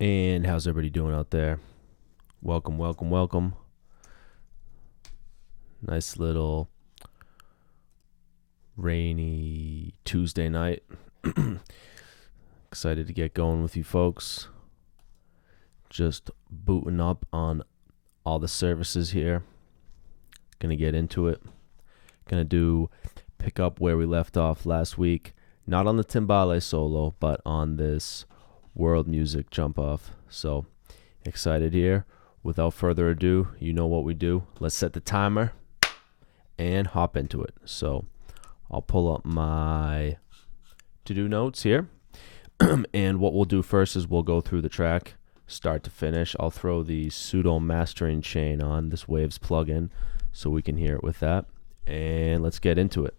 And how's everybody doing out there? Welcome, welcome, welcome. Nice little rainy Tuesday night. Excited to get going with you folks. Just booting up on all the services here. Gonna get into it. Gonna pick up where we left off last week. Not on the timbale solo, but on this world music jump off. So excited here. Without further ado, you know what we do. Let's set the timer and hop into it. So I'll pull up my to-do notes here. And what we'll do first is we'll go through the track start to finish. I'll throw the pseudo mastering chain on this Waves plugin so we can hear it with that. And let's get into it.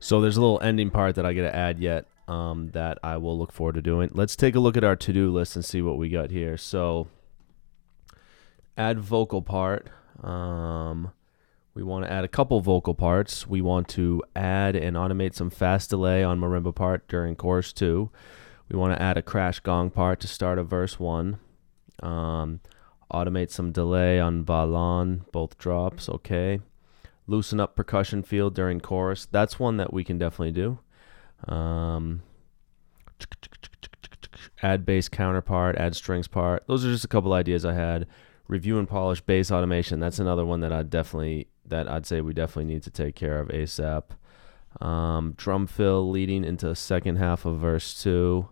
So there's a little ending part that I got to add yet that I will look forward to doing. Let's take a look at our to-do list and see what we got here. So add vocal part. We want to add a couple vocal parts. We want to add and automate some fast delay on marimba part during chorus 2. We want to add a crash gong part to start a verse 1. Automate some delay on ballon, both drops, okay. Loosen up percussion field during chorus. That's one that we can definitely do. Add bass counterpart, add strings part. Those are just a couple ideas I had. Review and polish bass automation. That's another one that I'd say we definitely need to take care of ASAP. Drum fill leading into the second half of verse 2.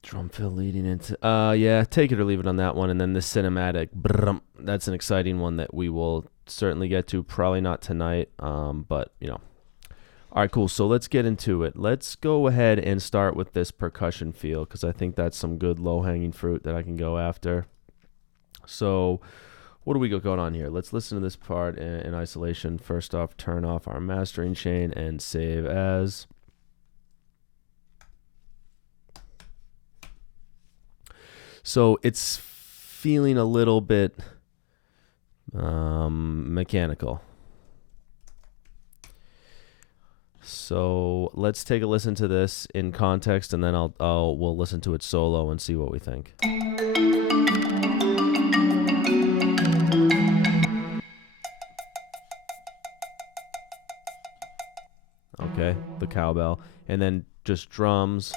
Drum fill leading into, yeah, take it or leave it on that one. And then the cinematic, that's an exciting one that we will certainly get to. Probably not tonight, but, you know, All right, cool. So let's get into it. Let's go ahead and start with this percussion feel because I think that's some good low-hanging fruit that I can go after. So what do we got going on here? Let's listen to this part in isolation. First off, turn off our mastering chain and save as. So it's feeling a little bit mechanical. So let's take a listen to this in context, and then we'll listen to it solo and see what we think. Okay, the cowbell, and then just drums.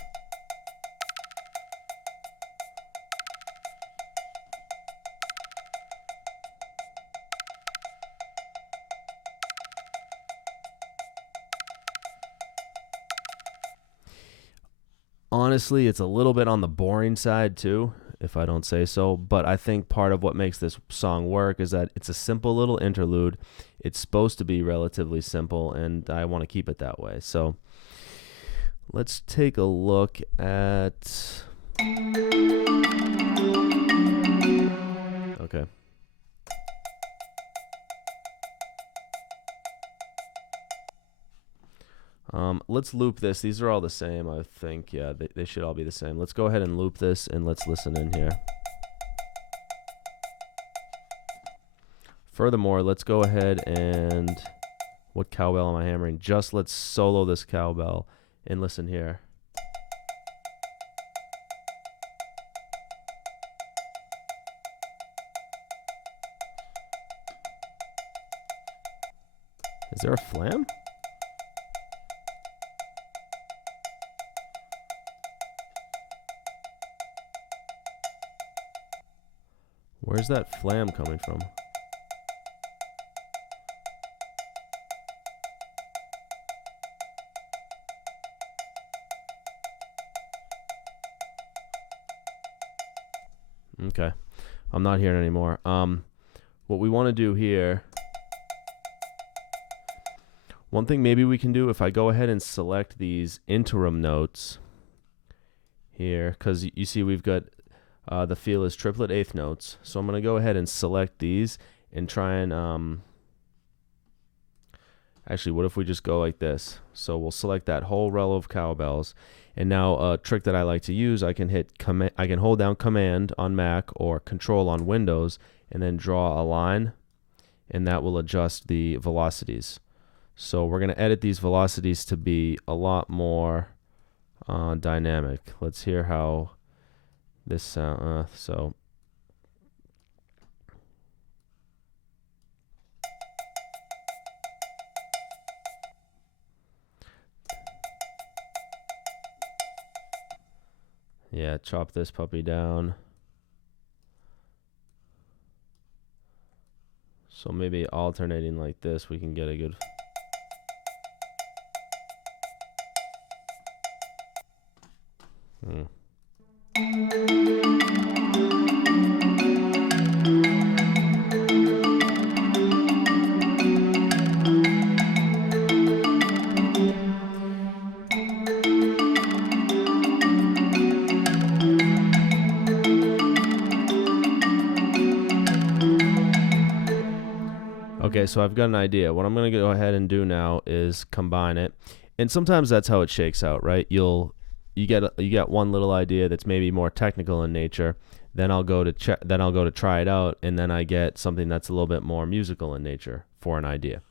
Honestly, it's a little bit on the boring side too, if I don't say so, but I think part of what makes this song work is that it's a simple little interlude. It's supposed to be relatively simple, and I want to keep it that way. So let's take a look at... Okay. Let's loop this. These are all the same, I think. Yeah, they should all be the same. Let's go ahead and loop this, and let's listen in here. Furthermore, let's go ahead and... What cowbell am I hammering? Just let's solo this cowbell and listen here. Is there a flam? Where's that flam coming from? Okay, I'm not hearing anymore. What we want to do here, one thing maybe we can do, if I go ahead and select these interim notes here, because you see we've got the feel is triplet eighth notes. So I'm going to go ahead and select these and try and actually, what if we just go like this? So we'll select that whole row of cowbells. And now a trick that I like to use, I can hold down Command on Mac or Control on Windows and then draw a line, and that will adjust the velocities. So we're going to edit these velocities to be a lot more dynamic. Let's hear how this sound. So yeah, chop this puppy down. So maybe alternating like this, we can get a good... Okay, so I've got an idea. What I'm going to go ahead and do now is combine it. And sometimes that's how it shakes out, right? You get one little idea that's maybe more technical in nature. Then I'll go to try it out, and then I get something that's a little bit more musical in nature for an idea.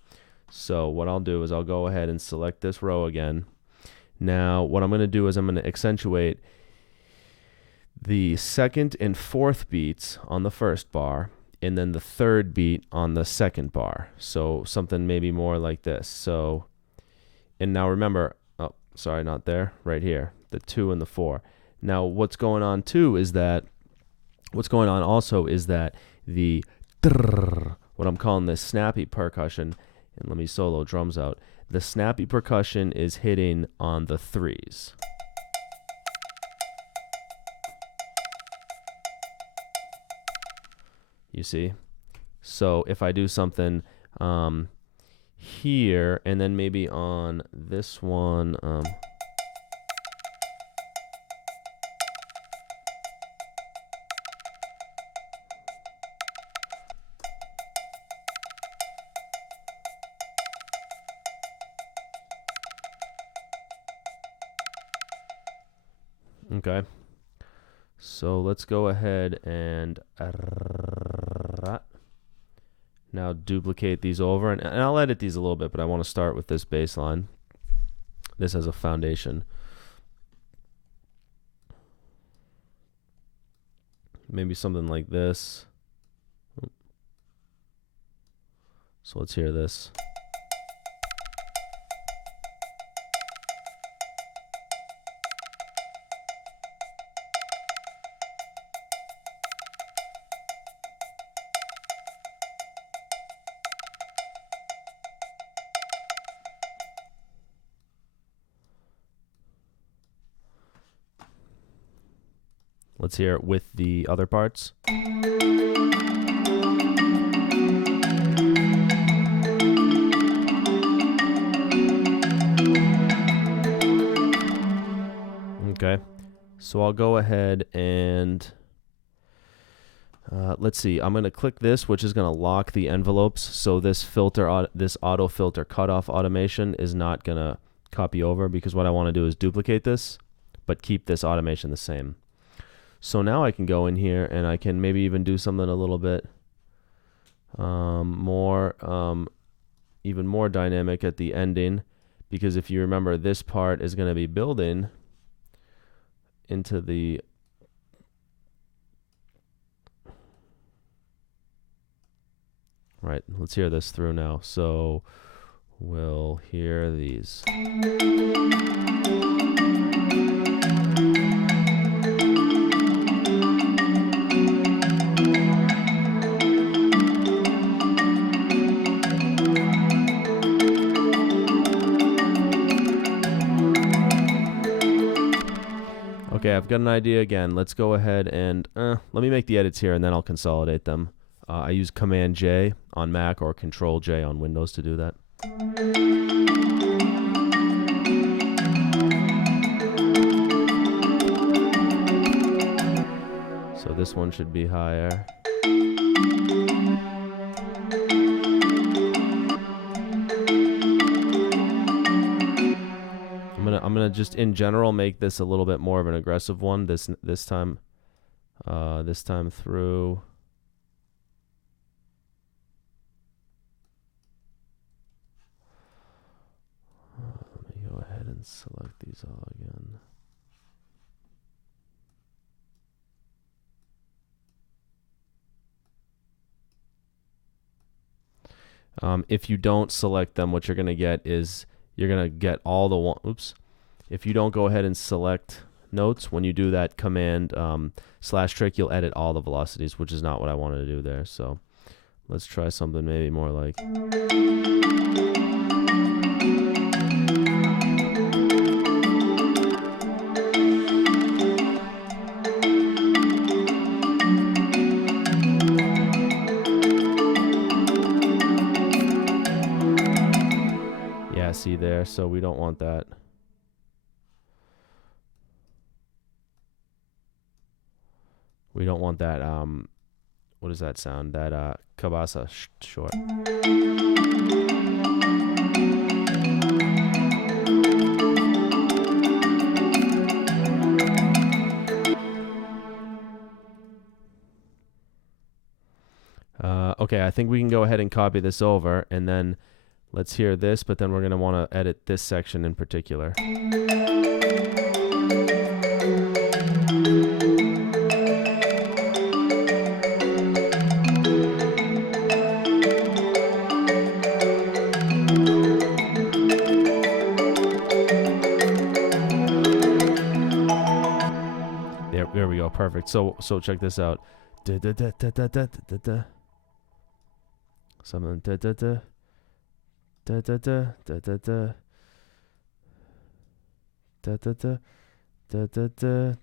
So what I'll do is I'll go ahead and select this row again. Now what I'm going to do is I'm going to accentuate the second and fourth beats on the first bar, and then the third beat on the second bar. So something maybe more like this. So, and now remember, oh, sorry, not there, right here, the 2 and the 4. Now what's going on also is that the what I'm calling this snappy percussion, and let me solo drums out. The snappy percussion is hitting on the 3s. You see? So if I do something here, and then maybe on this one. Okay. So let's go ahead and now duplicate these over, and I'll edit these a little bit, but I want to start with this baseline. This as a foundation. Maybe something like this. So let's hear this. Let's hear it with the other parts. Okay, so I'll go ahead and let's see. I'm going to click this, which is going to lock the envelopes. So this filter, this auto filter cutoff automation is not going to copy over, because what I want to do is duplicate this, but keep this automation the same. So now I can go in here and I can maybe even do something a little bit even more dynamic at the ending, because if you remember, this part is going to be building into the right. Let's hear this through now. So we'll hear these. Okay, I've got an idea again. Let's go ahead and let me make the edits here, and then I'll consolidate them. I use Command J on Mac or Control J on Windows to do that. So this one should be higher. I'm gonna just in general make this a little bit more of an aggressive one this time through. Let me go ahead and select these all again. If you don't select them, what you're gonna get is you're gonna get all the oops. If you don't go ahead and select notes, when you do that command slash trick, you'll edit all the velocities, which is not what I wanted to do there. So let's try something maybe more like. Yeah, see there, so we don't want that. We don't want that, what does that sound? That kabasa short. Okay, I think we can go ahead and copy this over, and then let's hear this, but then we're going to want to edit this section in particular. There we go, perfect. So check this out. Da da da da da da da da. Something da da da da da da da da da da da da da da.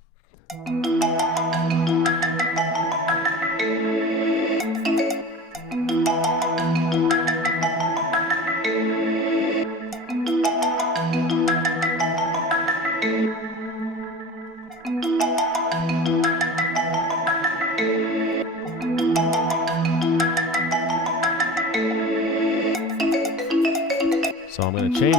So I'm going to change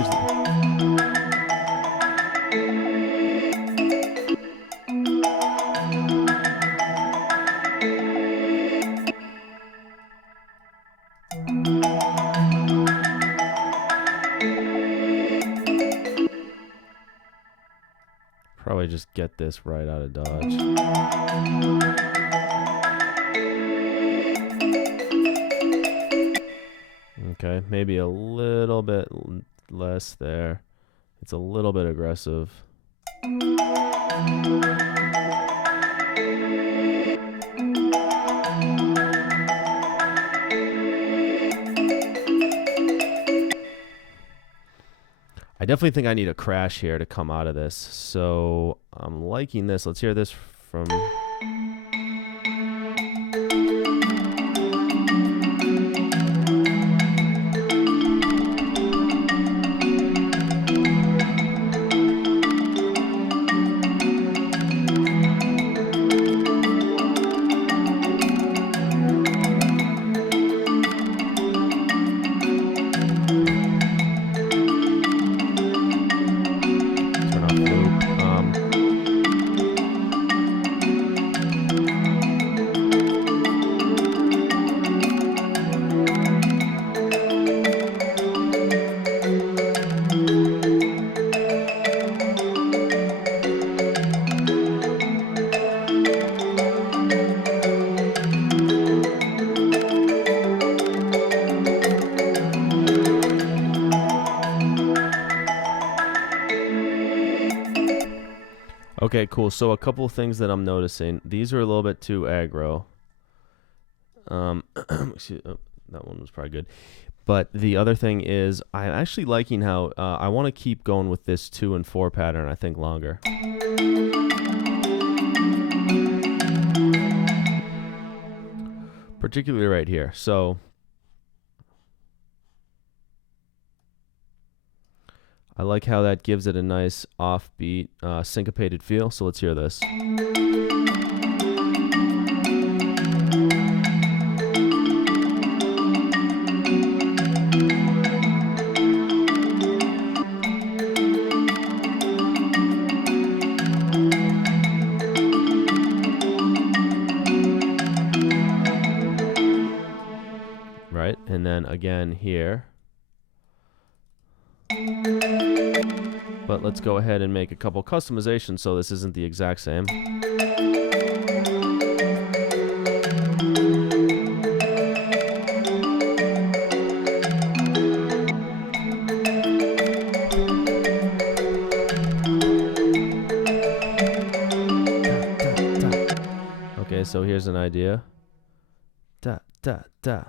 probably just get this right out of Dodge. Okay, maybe a little bit less there. It's a little bit aggressive. I definitely think I need a crash here to come out of this. So I'm liking this. Let's hear this from... Okay, cool. So a couple of things that I'm noticing. These are a little bit too aggro. Excuse, that one was probably good. But the other thing is, I'm actually liking how I want to keep going with this 2 and 4 pattern, I think, longer. Particularly right here. So I like how that gives it a nice offbeat, syncopated feel. So let's hear this. Right, and then again here. But let's go ahead and make a couple customizations so this isn't the exact same. Okay, so here's an idea. Da, da, da.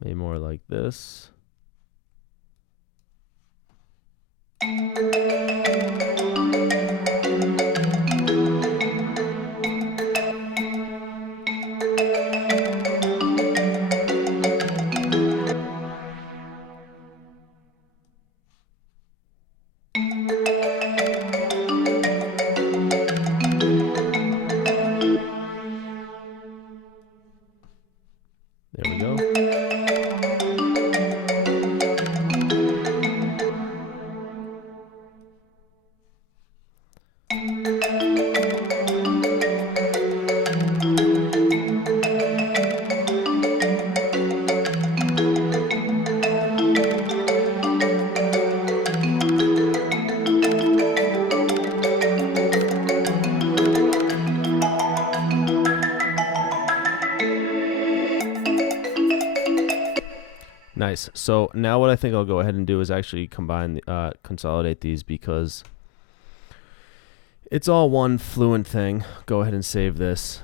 Maybe more like this. There we go. Nice. So now what I think I'll go ahead and do is actually combine, consolidate these because it's all one fluent thing. Go ahead and save this.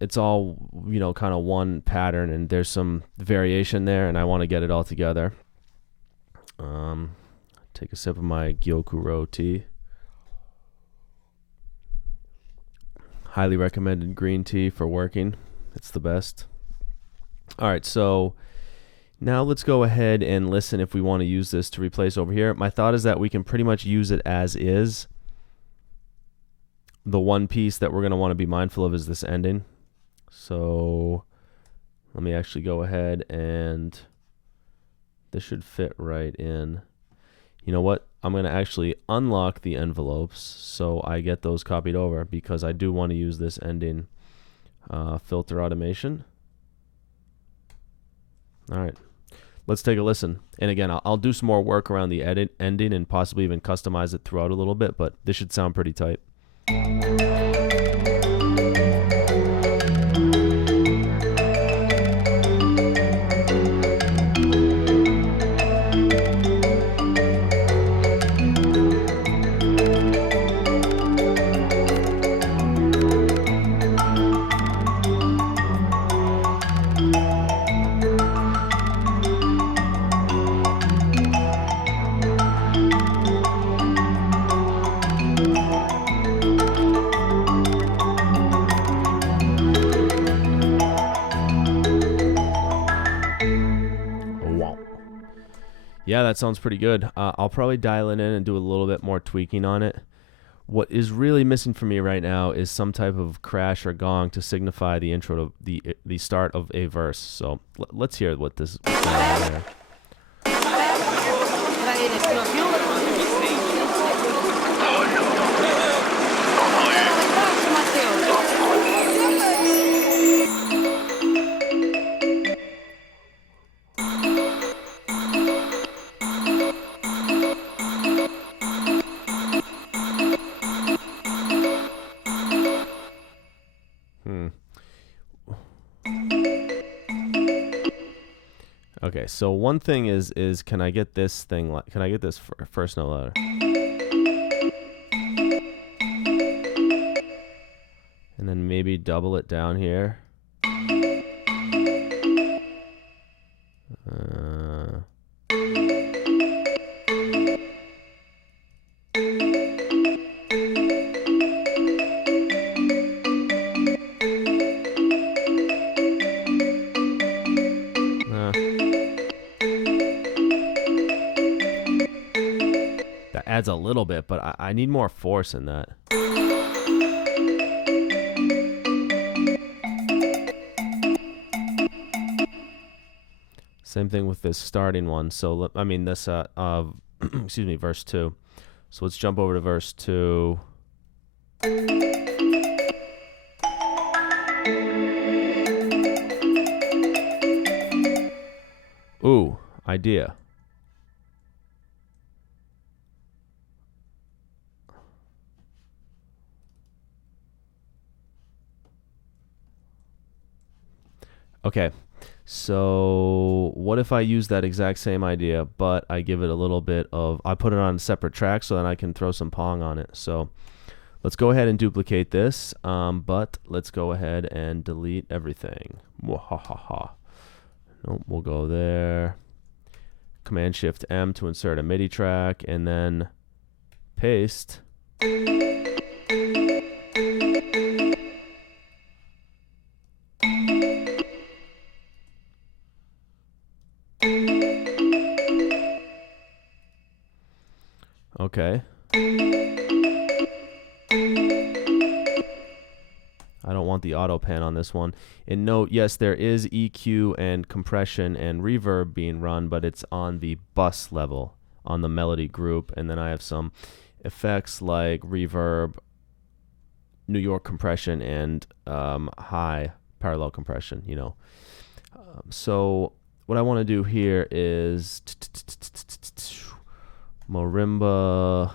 It's all, you know, kind of one pattern, and there's some variation there, and I want to get it all together. Take a sip of my Gyokuro tea. Highly recommended green tea for working. It's the best. All right, so Now let's go ahead and listen if we want to use this to replace over here. My thought is that we can pretty much use it as is. The one piece that we're going to want to be mindful of is this ending. So let me actually go ahead and this should fit right in. You know what? I'm going to actually unlock the envelopes so I get those copied over because I do want to use this ending filter automation. All right. Let's take a listen. And again, I'll do some more work around the ending and possibly even customize it throughout a little bit, but this should sound pretty tight. Yeah, that sounds pretty good. I'll probably dial it in and do a little bit more tweaking on it. What is really missing for me right now is some type of crash or gong to signify the intro to the start of a verse. So let's hear what this is going on there. Okay, so one thing is can I get this thing? Can I get this first note louder? And then maybe double it down here. That adds a little bit, but I need more force in that. Same thing with this starting one. So I mean this excuse me, verse 2. So let's jump over to verse 2. Ooh, idea. Okay, so what if I use that exact same idea, but I give it a little bit of, I put it on a separate track so that I can throw some pong on it. So let's go ahead and duplicate this, but let's go ahead and delete everything. Mwahaha. Nope, we'll go there. Command-Shift-M to insert a MIDI track, and then paste. Okay. I don't want the auto pan on this one. And note, yes, there is EQ and compression and reverb being run, but it's on the bus level, on the melody group. And then I have some effects like reverb, New York compression, and high parallel compression, you know. So what I want to do here is marimba,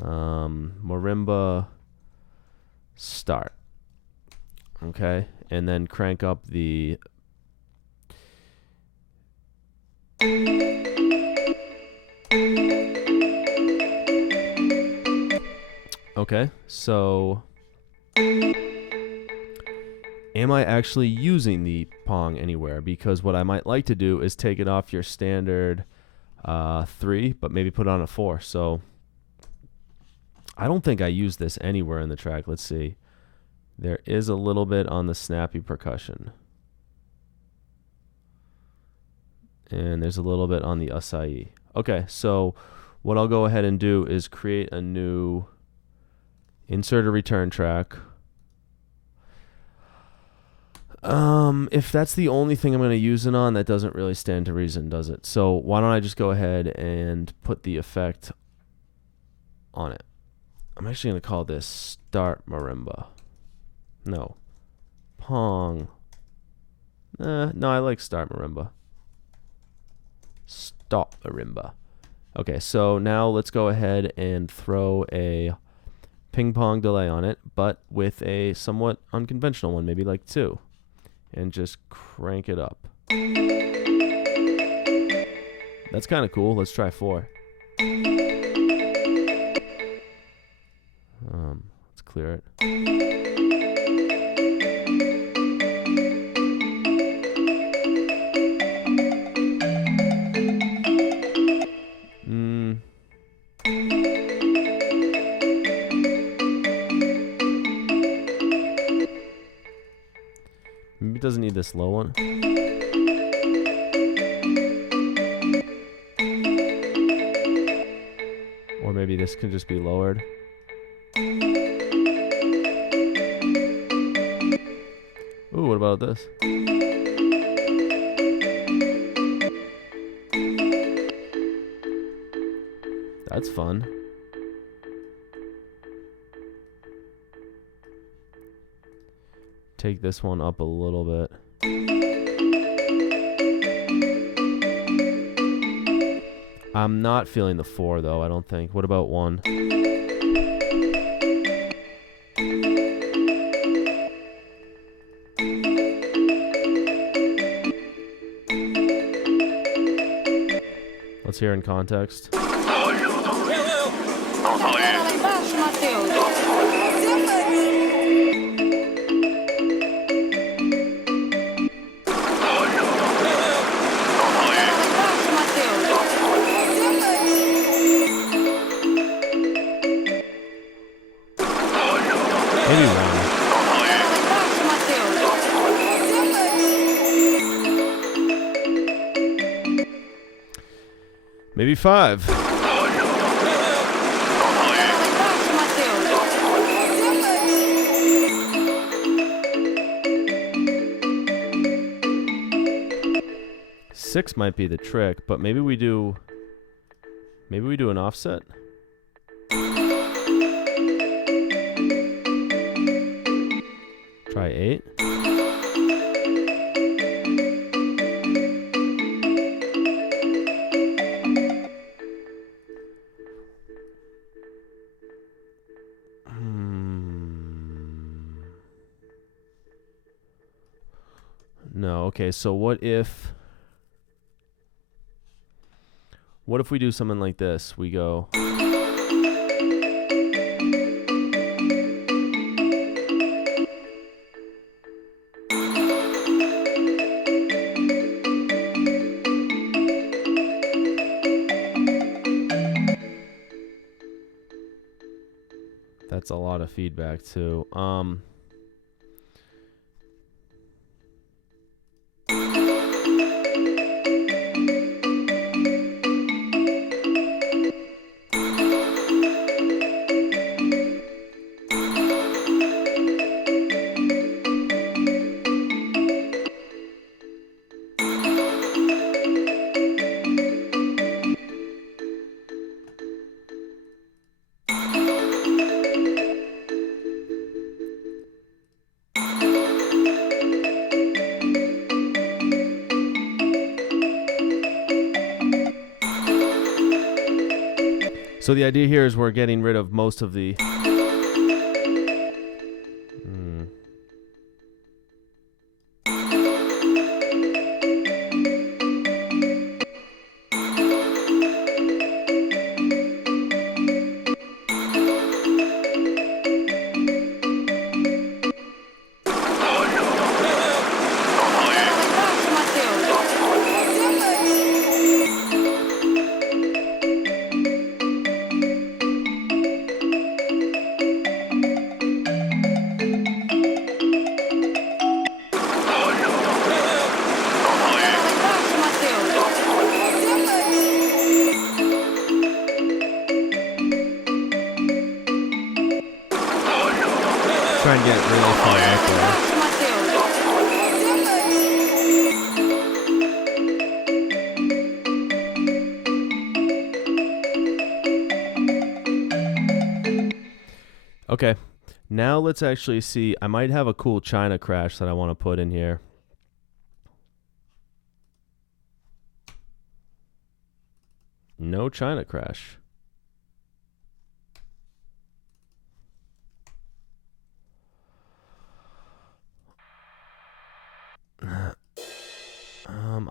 marimba start. Okay, and then crank up the okay, so am I actually using the Pong anywhere? Because what I might like to do is take it off your standard 3, but maybe put on a 4. So I don't think I use this anywhere in the track. Let's see. There is a little bit on the snappy percussion. And there's a little bit on the acai. Okay, so what I'll go ahead and do is create a new insert a return track. If that's the only thing I'm going to use it on, that doesn't really stand to reason, does it? So why don't I just go ahead and put the effect on it. I'm actually going to call this Start Marimba. No. Pong. No, I like Start Marimba. Stop Marimba. Okay, so now let's go ahead and throw a ping pong delay on it, but with a somewhat unconventional one, maybe like 2. And just crank it up. That's kind of cool. Let's try 4. Let's clear it. Maybe it doesn't need this low one. Or maybe this can just be lowered. Ooh, what about this? That's fun. Take this one up a little bit. I'm not feeling the 4 though, I don't think. What about 1? Let's hear in context. Maybe 1. Maybe 5. Six might be the trick, but maybe we do an offset. Try 8. No, okay, so what if we do something like this? We go That's a lot of feedback too. So the idea here is we're getting rid of most of the and get really far out there. Okay, now let's actually see. I might have a cool China crash that I want to put in here. No China crash.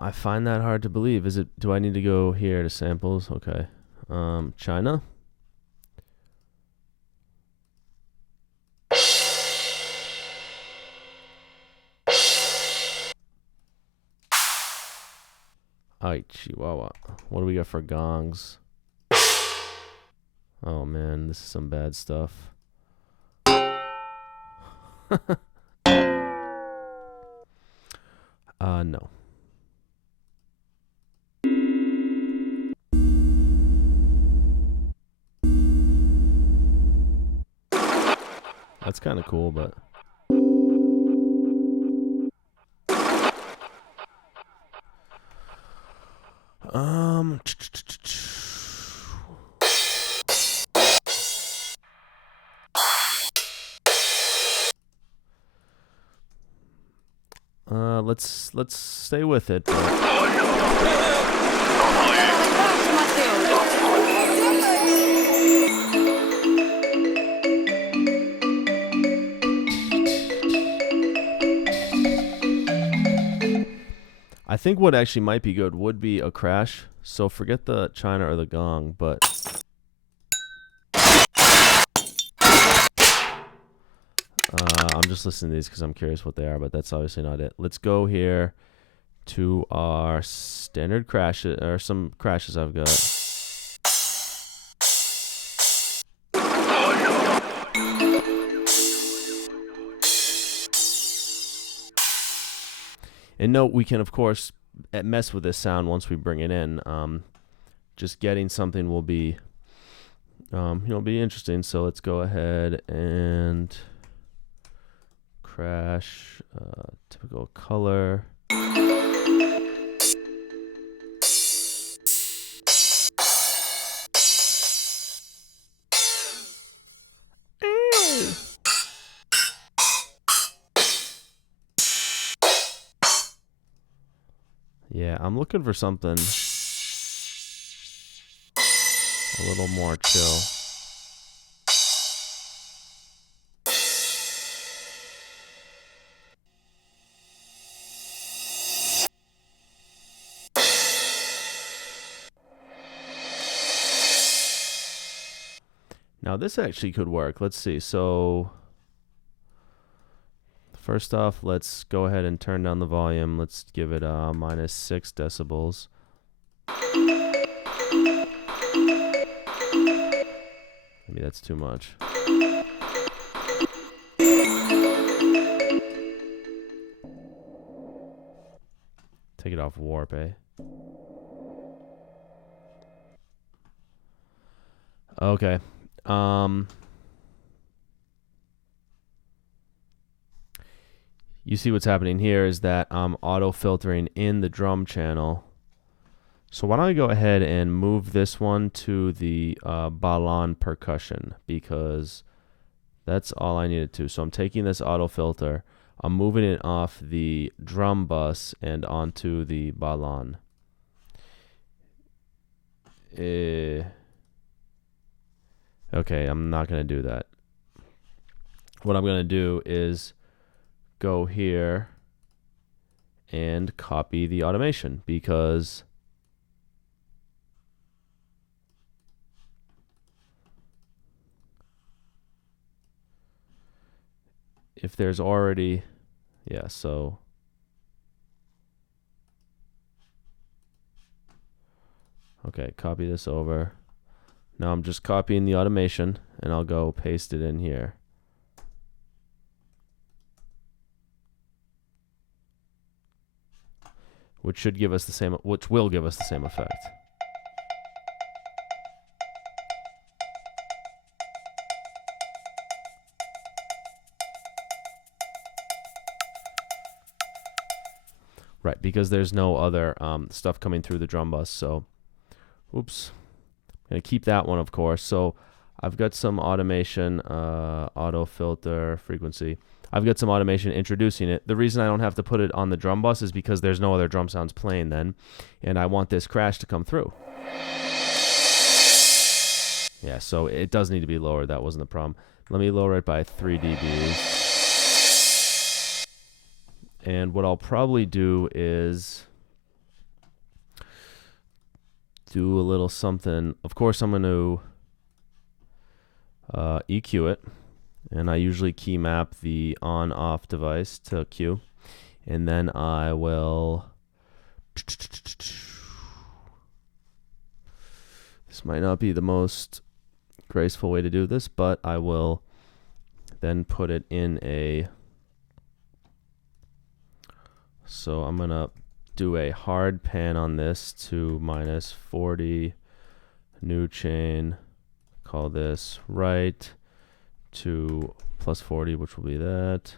I find that hard to believe. Is it? Do I need to go here to samples? Okay. China. Ay, Chihuahua. What do we got for gongs? Oh man, this is some bad stuff. No. That's kind of cool, but let's stay with it. I think what actually might be good would be a crash. So forget the China or the gong, but I'm just listening to these because I'm curious what they are, but that's obviously not it. Let's go here to our standard crashes, or some crashes I've got. And note, we can, of course, mess with this sound once we bring it in. Just getting something will be, be interesting. So let's go ahead and crash, typical color. Yeah, I'm looking for something a little more chill. Now this actually could work. Let's see. So first off, let's go ahead and turn down the volume. Let's give it -6 decibels. Maybe that's too much. Take it off warp, eh? Okay. You see what's happening here is that I'm auto filtering in the drum channel. So why don't I go ahead and move this one to the ballon percussion, because that's all I needed to. So I'm taking this auto filter, I'm moving it off the drum bus and onto the ballon. Okay, I'm not going to do that. What I'm going to do is go here and copy the automation, because if there's already, yeah, so okay, copy this over. Now I'm just copying the automation and I'll go paste it in here. Which will give us the same effect. Right, because there's no other stuff coming through the drum bus. So, oops. I'm going to keep that one, of course. So I've got some automation, auto filter, frequency. I've got some automation introducing it. The reason I don't have to put it on the drum bus is because there's no other drum sounds playing then. And I want this crash to come through. Yeah, so it does need to be lowered. That wasn't the problem. Let me lower it by 3 dBs. And what I'll probably do is do a little something. Of course, I'm going to EQ it. And I usually key map the on-off device to Q. And then I will... This might not be the most graceful way to do this, but I will then put it in a... So I'm going to do a hard pan on this to -40, new chain, call this right, to +40, which will be that.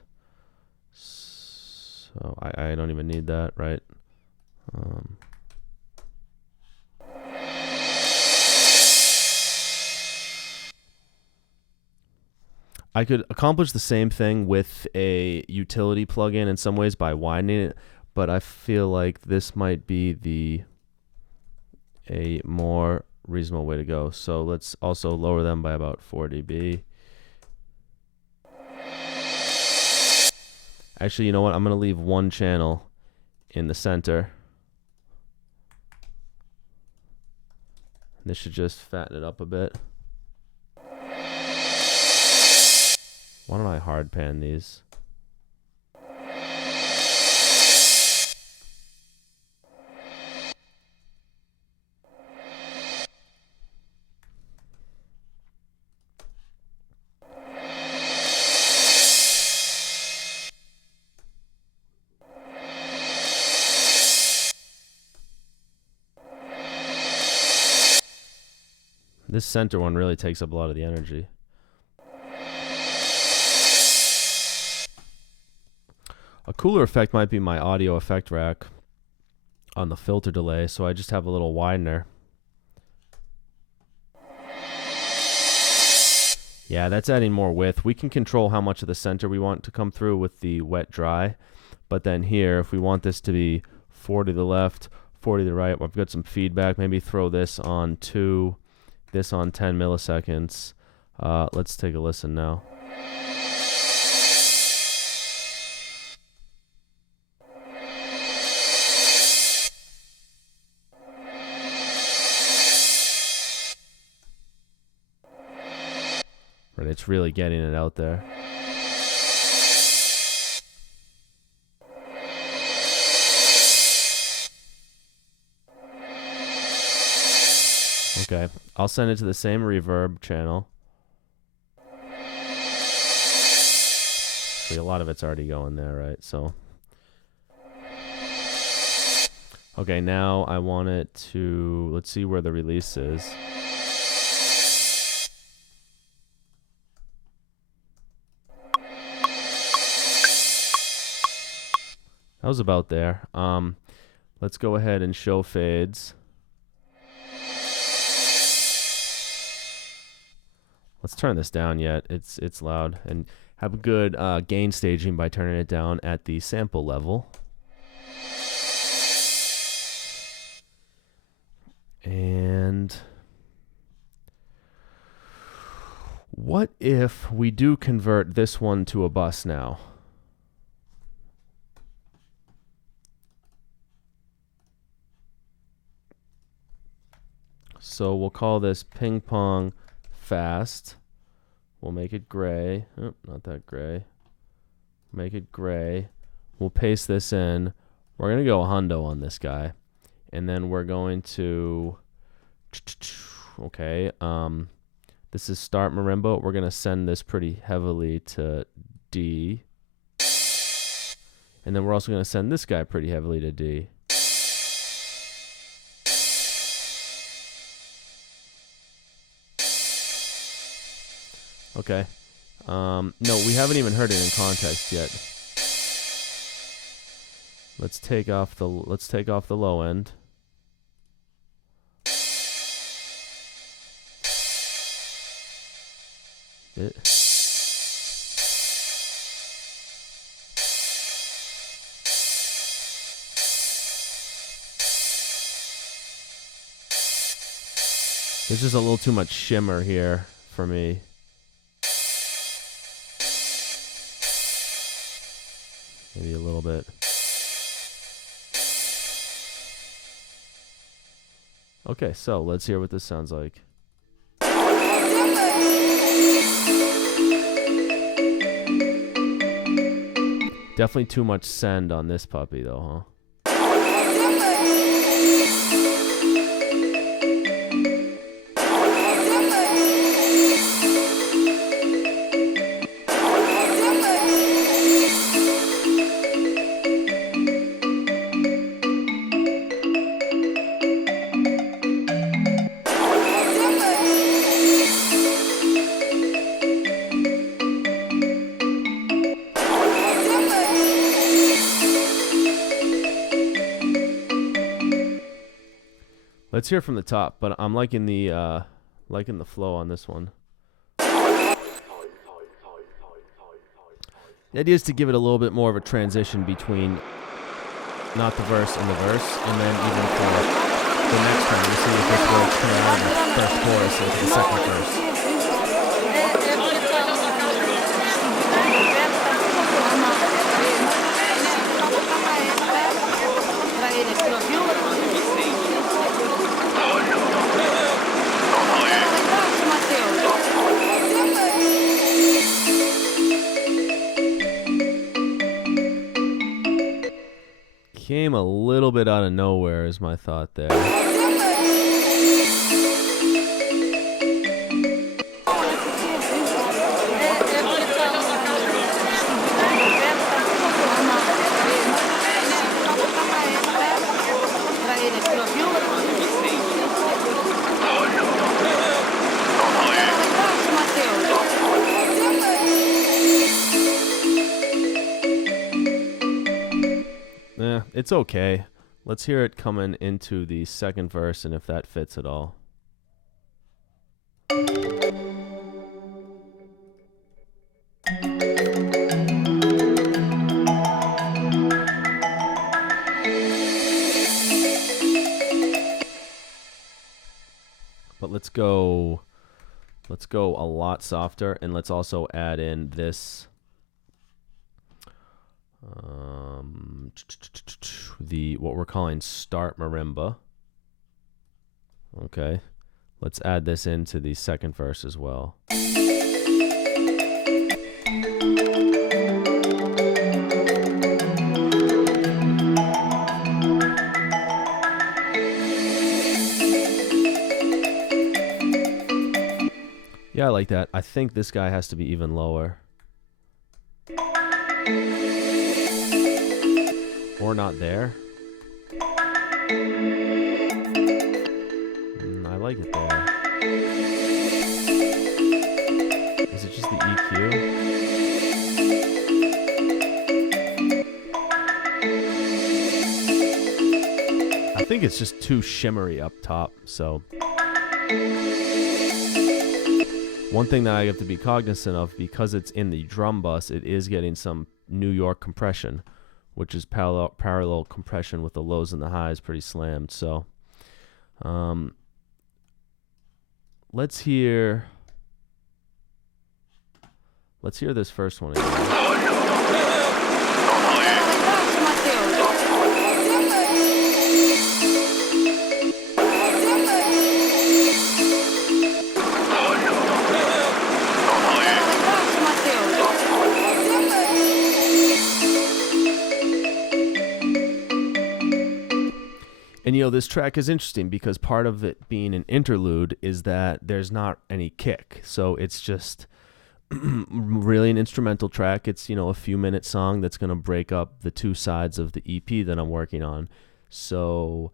So I don't even need that, right? I could accomplish the same thing with a utility plugin in some ways by widening it, but I feel like this might be a more reasonable way to go. So let's also lower them by about 4 dB. Actually, you know what? I'm going to leave one channel in the center. This should just fatten it up a bit. Why don't I hard pan these? This center one really takes up a lot of the energy. A cooler effect might be my audio effect rack on the filter delay, so I just have a little widener. Yeah, that's adding more width. We can control how much of the center we want to come through with the wet dry, but then here, if we want this to be 40 to the left, 40 to the right, I've got some feedback. Maybe throw this on 2, this on 10 milliseconds. Let's take a listen now. Right, it's really getting it out there. Okay, I'll send it to the same reverb channel. See, a lot of it's already going there, right? So, okay, now I want it to, let's see where the release is. That was about there. Let's go ahead and show fades. Let's turn this down yet. It's loud. And have a good gain staging by turning it down at the sample level. And what if we do convert this one to a bus now? So we'll call this ping pong fast. We'll make it gray. Oh, not that gray. Make it gray. We'll paste this in. We're going to go hundo on this guy. And then we're going to, okay, this is start marimba. We're going to send this pretty heavily to D. And then we're also going to send this guy pretty heavily to D. Okay. No, we haven't even heard it in context yet. Let's take off the low end. There's just a little too much shimmer here for me. Maybe a little bit. Okay, so let's hear what this sounds like. Definitely too much send on this puppy though, huh? Let's hear from the top, but I'm liking the flow on this one. The idea is to give it a little bit more of a transition between not the verse and the verse, and then even for the next time, we'll see if this works coming out of the first chorus into the second verse. Came a little bit out of nowhere is my thought there. It's okay. Let's hear it coming into the second verse and if that fits at all. But let's go a lot softer, and let's also add in this what we're calling start marimba. Okay, let's add this into the second verse as well. Yeah, I like that. I think this guy has to be even lower. Or not there. I like it there. Is it just the EQ? I think it's just too shimmery up top, so. One thing that I have to be cognizant of, because it's in the drum bus, it is getting some New York compression, which is parallel compression with the lows and the highs pretty slammed. So let's hear this first one again. And, you know, this track is interesting because part of it being an interlude is that there's not any kick. So it's just really an instrumental track. It's, you know, a few minute song that's going to break up the two sides of the EP that I'm working on. So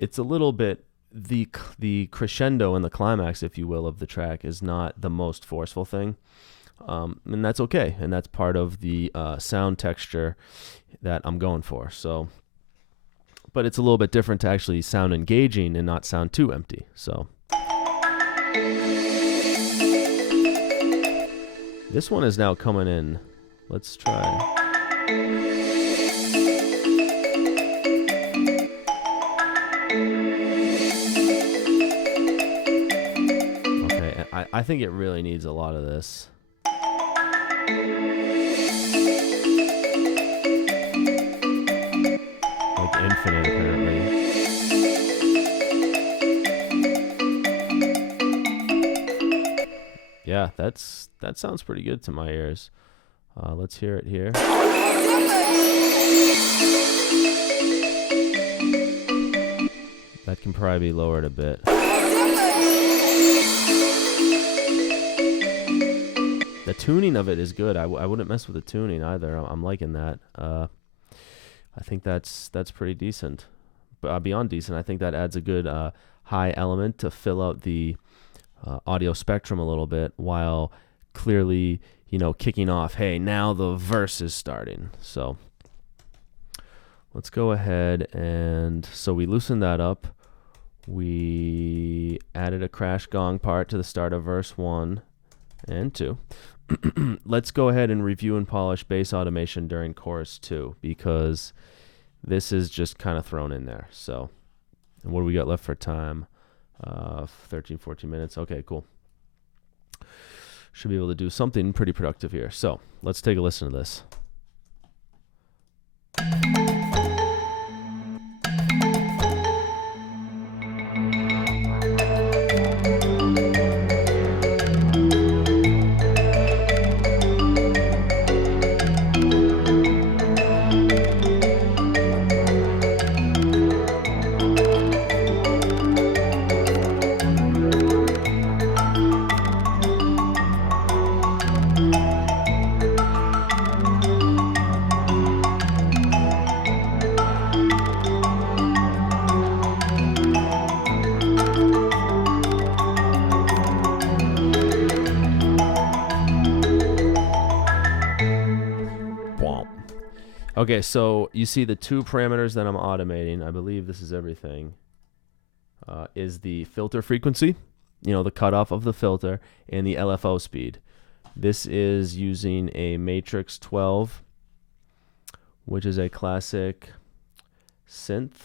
it's a little bit, the crescendo and the climax, if you will, of the track is not the most forceful thing. And that's okay. And that's part of the sound texture that I'm going for. So, but it's a little bit different to actually sound engaging and not sound too empty. So this one is now coming in. Let's try. Okay, I think it really needs a lot of this. Like infinite, apparently. Yeah, that sounds pretty good to my ears. Let's hear it here. That can probably be lowered a bit. The tuning of it is good. I wouldn't mess with the tuning either. I'm liking that. I think that's pretty decent. But beyond decent, I think that adds a good high element to fill out the audio spectrum a little bit, while clearly, kicking off, hey, now the verse is starting. So let's go ahead, and so we loosened that up. We added a crash gong part to the start of verse 1 and 2. Let's go ahead and review and polish bass automation during chorus 2, because this is just kind of thrown in there. So, and what do we got left for time? 13, 14 minutes. Okay, cool. Should be able to do something pretty productive here. So let's take a listen to this. Okay, so you see the two parameters that I'm automating. I believe this is everything. Is the filter frequency, the cutoff of the filter, and the LFO speed. This is using a Matrix 12, which is a classic synth.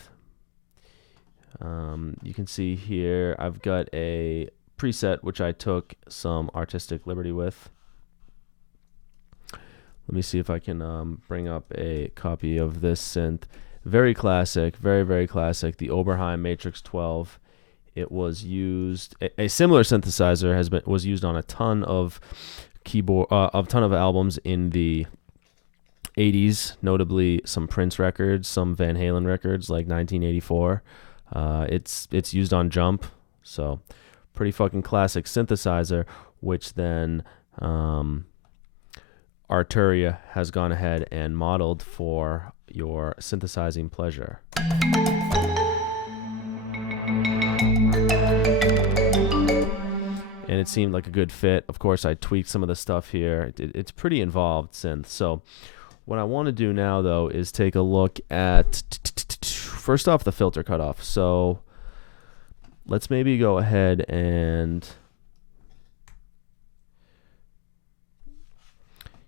You can see here I've got a preset which I took some artistic liberty with. Let me see if I can bring up a copy of this synth. Very classic, very, very classic. The Oberheim Matrix 12. It was used. A similar synthesizer was used on a ton of albums in the 80s, notably some Prince records, some Van Halen records, like 1984. It's used on Jump, so pretty fucking classic synthesizer, which then Arturia has gone ahead and modeled for your synthesizing pleasure. And it seemed like a good fit. Of course, I tweaked some of the stuff here. It's pretty involved synth. So what I want to do now, though, is take a look at, first off, the filter cutoff. So let's maybe go ahead and,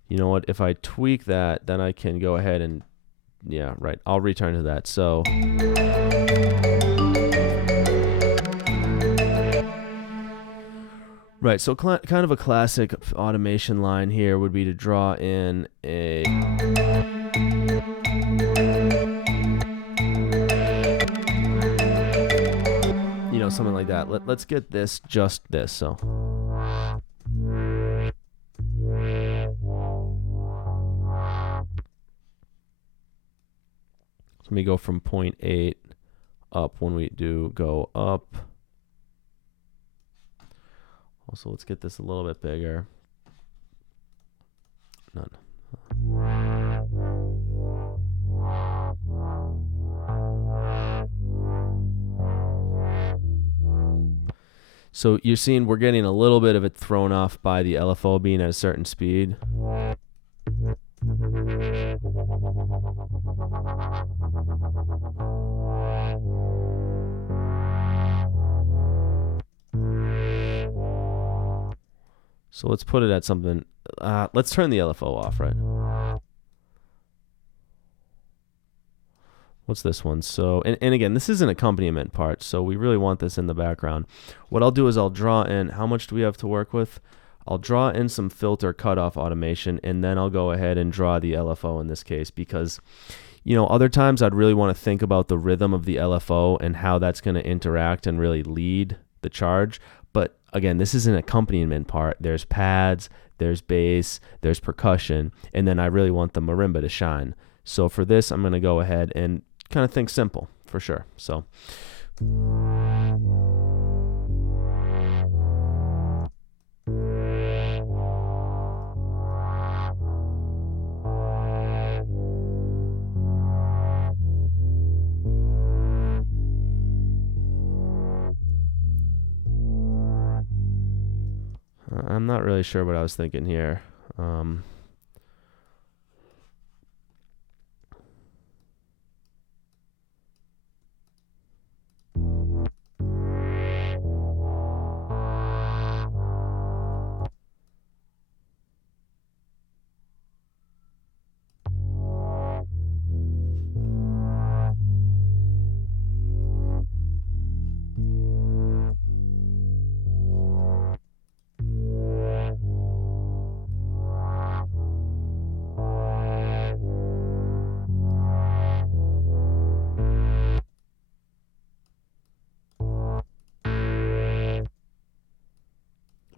you know what, if I tweak that, then I can go ahead and, yeah, right, I'll return to that. So right, so kind of a classic automation line here would be to draw in a something like that. Let's get this, just this. So let me go from 0.8 up when we do go up. Also, let's get this a little bit bigger. None. So you're seeing we're getting a little bit of it thrown off by the LFO being at a certain speed. So let's put it at something. Let's turn the LFO off, right? What's this one? So, and again, this is an accompaniment part, so we really want this in the background. What I'll do is I'll draw in, how much do we have to work with? I'll draw in some filter cutoff automation, and then I'll go ahead and draw the LFO in this case, because, you know, other times I'd really want to think about the rhythm of the LFO and how that's going to interact and really lead the charge. But again, this is an accompaniment part. There's pads, there's bass, there's percussion, and then I really want the marimba to shine. So for this, I'm going to go ahead and kind of think simple for sure. So I'm not really sure what I was thinking here.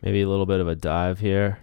Maybe a little bit of a dive here.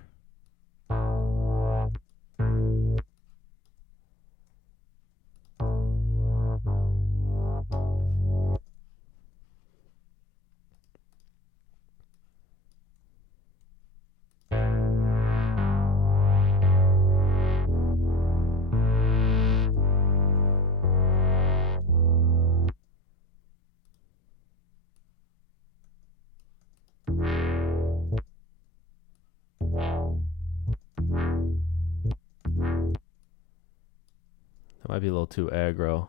That might be a little too aggro.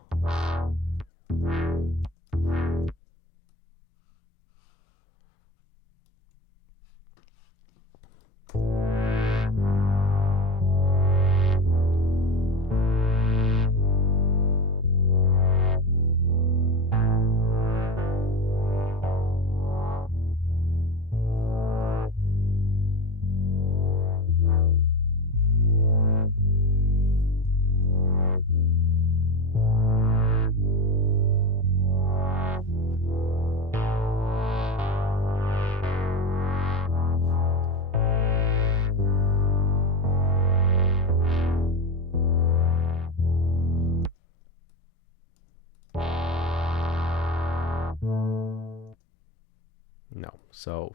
No. So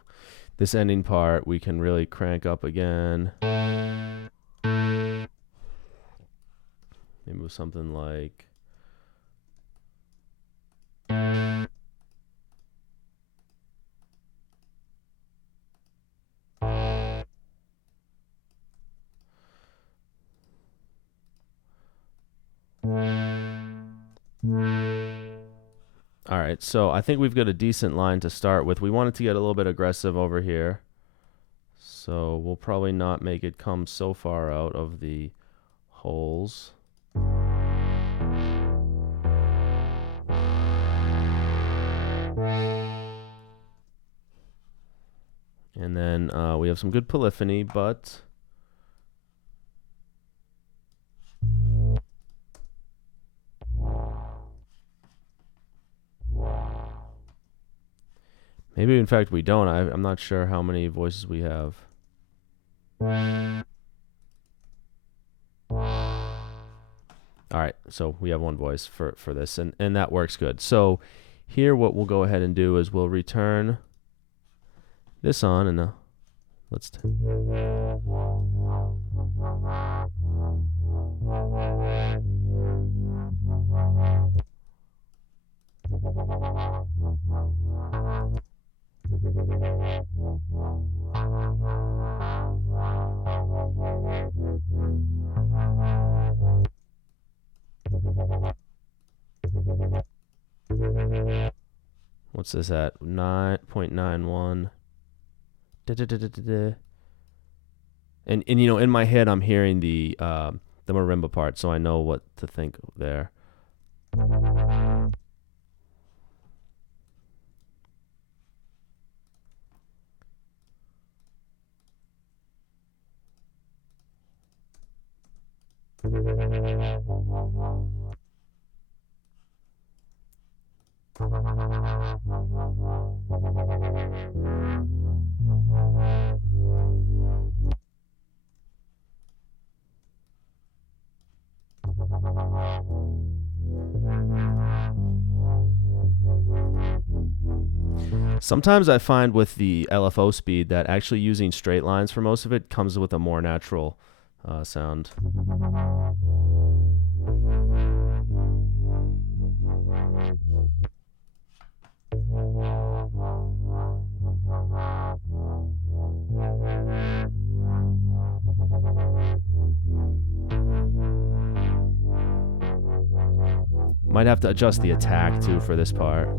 this ending part we can really crank up again. Maybe with something like all right, so I think we've got a decent line to start with. We wanted to get a little bit aggressive over here, so we'll probably not make it come so far out of the holes. And then we have some good polyphony, but maybe in fact we don't. I'm not sure how many voices we have. All right, so we have one voice for this, and that works good. So here what we'll go ahead and do is we'll return this on, and let's What's this at? 9.91. And you know, in my head, I'm hearing the marimba part, so I know what to think there. Sometimes I find with the LFO speed that actually using straight lines for most of it comes with a more natural sound. Might have to adjust the attack too for this part.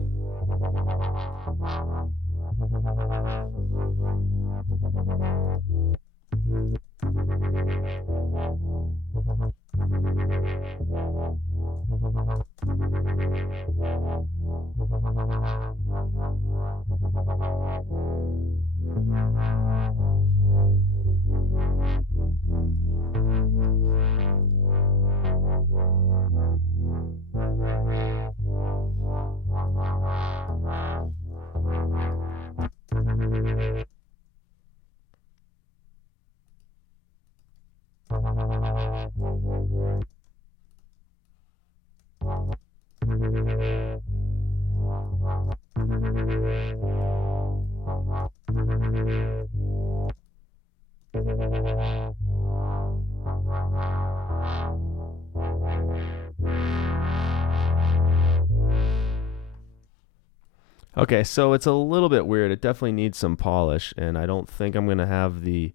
Okay, so it's a little bit weird. It definitely needs some polish, and I don't think I'm going to have the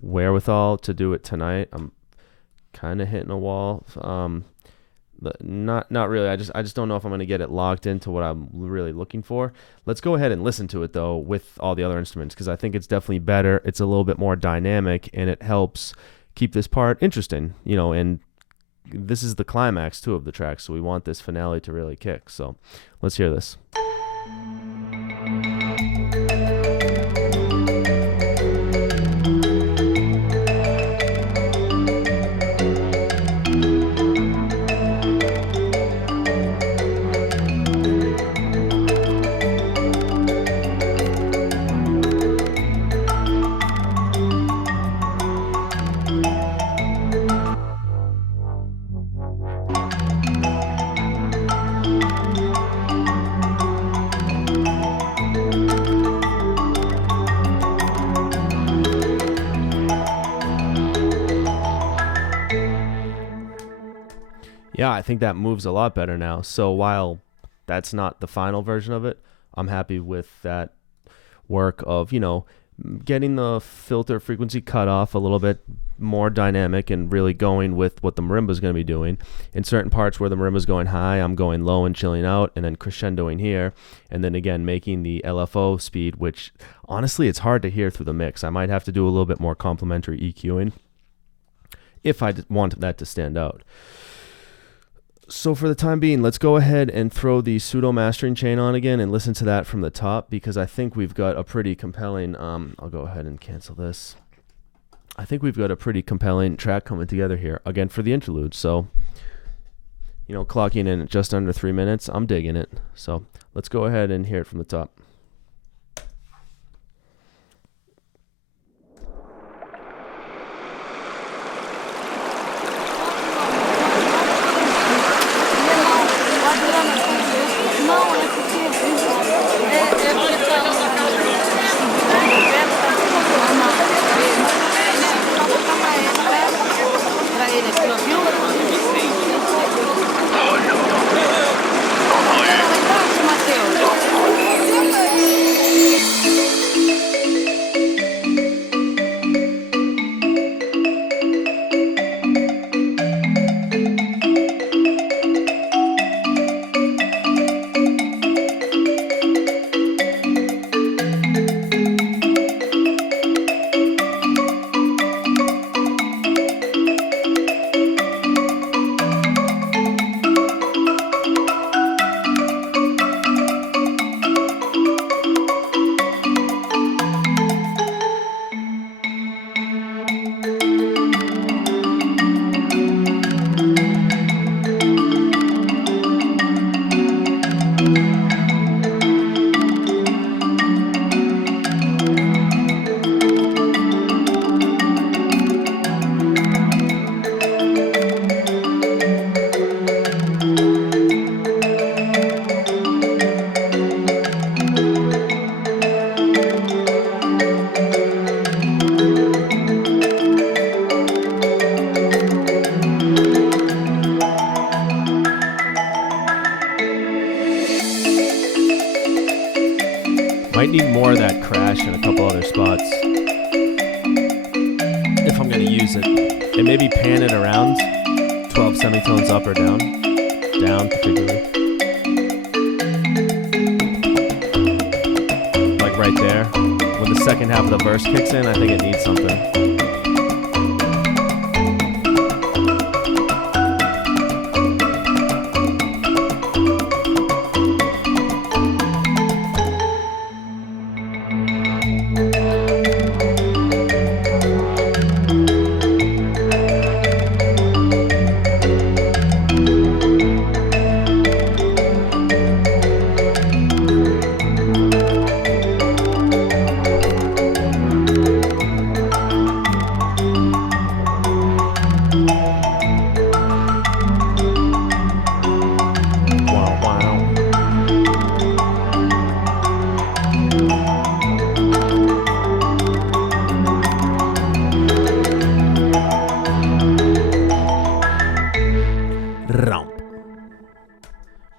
wherewithal to do it tonight. I'm kind of hitting a wall. Not really. I just don't know if I'm going to get it locked into what I'm really looking for. Let's go ahead and listen to it, though, with all the other instruments, because I think it's definitely better. It's a little bit more dynamic, and it helps keep this part interesting, you know, and this is the climax, too, of the track, so we want this finale to really kick. So let's hear this. Yeah, I think that moves a lot better now. So while that's not the final version of it, I'm happy with that work of, you know, getting the filter frequency cut off a little bit more dynamic and really going with what the marimba is going to be doing. In certain parts where the marimba is going high, I'm going low and chilling out and then crescendoing here. And then again, making the LFO speed, which honestly, it's hard to hear through the mix. I might have to do a little bit more complementary EQing if I want that to stand out. So for the time being, let's go ahead and throw the pseudo mastering chain on again and listen to that from the top, because I think we've got a pretty compelling, I'll go ahead and cancel this. I think we've got a pretty compelling track coming together here, again, for the interlude. So, you know, clocking in at just under 3 minutes, I'm digging it. So let's go ahead and hear it from the top. Might need more of that crash in a couple other spots if I'm going to use it. And maybe pan it around 12 semitones up or down particularly. Like right there. When the second half of the verse kicks in, I think it needs something.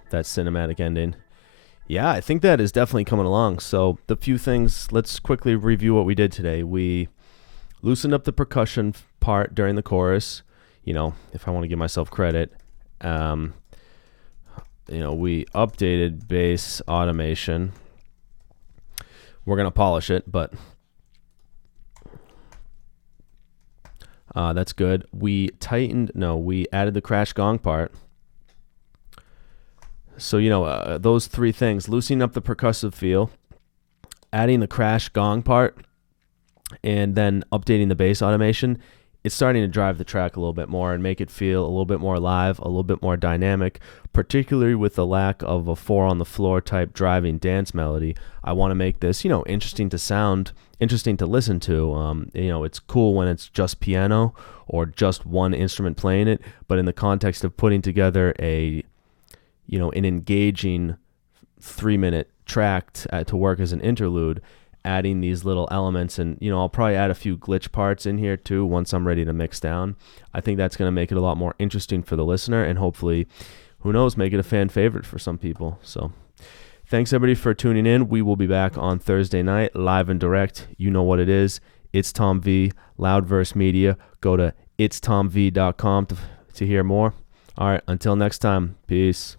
That cinematic ending. Yeah, I think that is definitely coming along. So the few things, let's quickly review what we did today. We loosened up the percussion part during the chorus. You know, if I want to give myself credit, we updated bass automation. We're going to polish it, but that's good. We added the crash gong part. So, those three things, loosening up the percussive feel, adding the crash gong part, and then updating the bass automation, it's starting to drive the track a little bit more and make it feel a little bit more live, a little bit more dynamic, particularly with the lack of a 4-on-the-floor type driving dance melody. I want to make this, interesting to sound, interesting to listen to. It's cool when it's just piano or just one instrument playing it, but in the context of putting together an engaging 3-minute track to work as an interlude, adding these little elements, and I'll probably add a few glitch parts in here too once I'm ready to mix down. I think that's going to make it a lot more interesting for the listener, and hopefully, who knows, make it a fan favorite for some people. So thanks everybody for tuning in. We will be back on Thursday night, live and direct. You know what it is. It's Tom V, Loudverse Media. Go to itstomv.com to hear more. All right, until next time, peace.